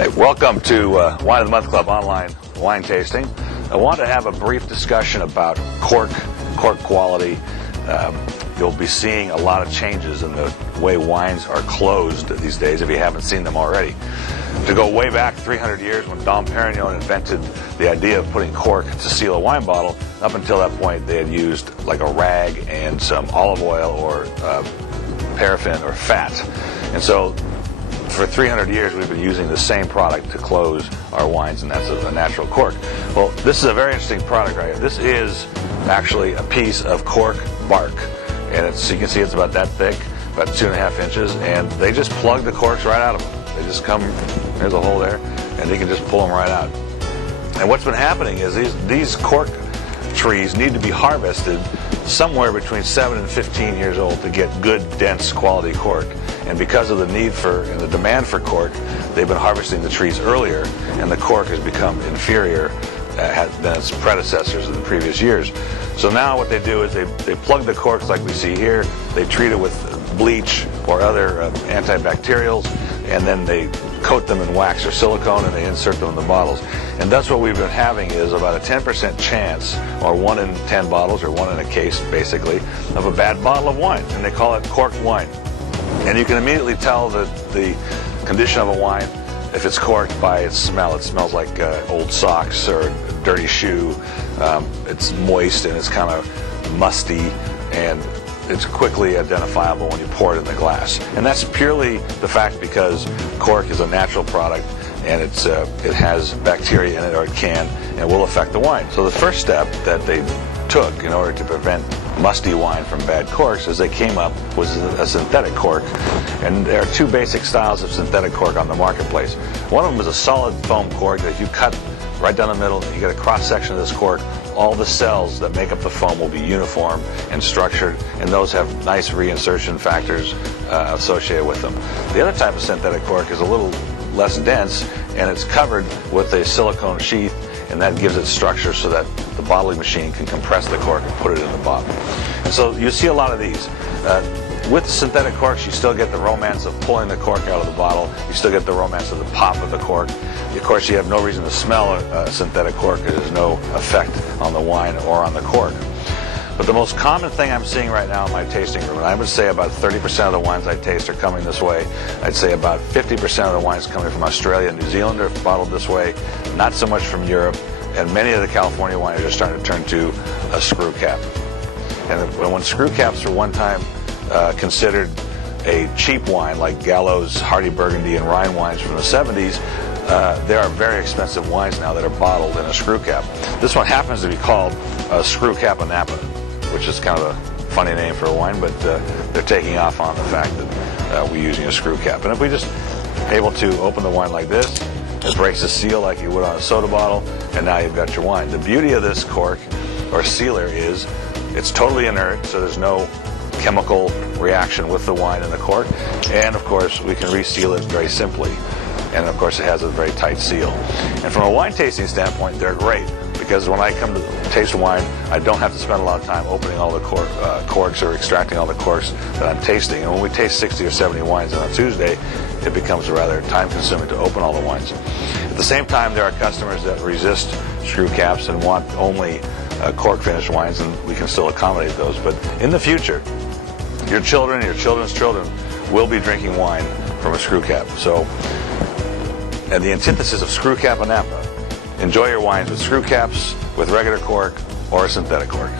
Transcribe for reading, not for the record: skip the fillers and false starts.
Hey, welcome to Wine of the Month Club online wine tasting. I want to have a brief discussion about cork quality. You'll be seeing a lot of changes in the way wines are closed these days if you haven't seen them already. To go way back 300 years when Dom Perignon invented the idea of putting cork to seal a wine bottle, up until that point they had used like a rag and some olive oil or paraffin or fat. And so for 300 years we've been using the same product to close our wines, and that's a natural cork. Well, this is a very interesting product right here. This is actually a piece of cork bark, and you can see it's about that thick, about 2.5 inches, and they just plug the corks right out of them. They just come, there's a hole there, and they can just pull them right out. And what's been happening is these cork trees need to be harvested somewhere between 7 and 15 years old to get good, dense, quality cork. And because of the need for and the demand for cork, they've been harvesting the trees earlier, and the cork has become inferior than its predecessors in the previous years. So now what they do is they plug the corks like we see here, they treat it with bleach or other antibacterials, and then they coat them in wax or silicone and they insert them in the bottles. And that's what we've been having is about a 10% chance, or 1 in 10 bottles, or 1 in a case basically, of a bad bottle of wine, and they call it corked wine. And you can immediately tell the condition of a wine if it's corked by its smell. It smells like old socks or a dirty shoe. It's moist and it's kind of musty, and it's quickly identifiable when you pour it in the glass. And that's purely the fact because cork is a natural product, and it has bacteria in it, or it can, and will affect the wine. So the first step that they took in order to prevent musty wine from bad corks is they came up with a synthetic cork. And there are two basic styles of synthetic cork on the marketplace. One of them is a solid foam cork that if you cut right down the middle, you get a cross section of this cork, all the cells that make up the foam will be uniform and structured, and those have nice reinsertion factors associated with them. The other type of synthetic cork is a little less dense, and it's covered with a silicone sheath, and that gives it structure so that the bottling machine can compress the cork and put it in the bottle. And so you see a lot of these. With synthetic corks, you still get the romance of pulling the cork out of the bottle. You still get the romance of the pop of the cork. Of course, you have no reason to smell a synthetic cork. There's no effect on the wine or on the cork. But the most common thing I'm seeing right now in my tasting room, and I would say about 30% of the wines I taste are coming this way. I'd say about 50% of the wines coming from Australia and New Zealand are bottled this way, not so much from Europe, and many of the California wines are starting to turn to a screw cap. And when screw caps were one time considered a cheap wine, like Gallo's, Hardy Burgundy, and Rhine wines from the 70s, there are very expensive wines now that are bottled in a screw cap. This one happens to be called a Screwcap Napa, which is kind of a funny name for a wine, but they're taking off on the fact that we're using a screw cap. And if we just able to open the wine like this, it breaks the seal like you would on a soda bottle, and now you've got your wine. The beauty of this cork or sealer is it's totally inert, so there's no chemical reaction with the wine and the cork, and of course we can reseal it very simply, and of course it has a very tight seal. And from a wine tasting standpoint, they're great, because when I come to taste wine, I don't have to spend a lot of time opening all the corks or extracting all the corks that I'm tasting. And when we taste 60 or 70 wines on a Tuesday, it becomes rather time-consuming to open all the wines. At the same time, there are customers that resist screw caps and want only cork-finished wines, and we can still accommodate those. But in the future, your children, your children's children will be drinking wine from a screw cap. So, and the antithesis of Screwcap and Napa, enjoy your wines with screw caps, with regular cork, or a synthetic cork.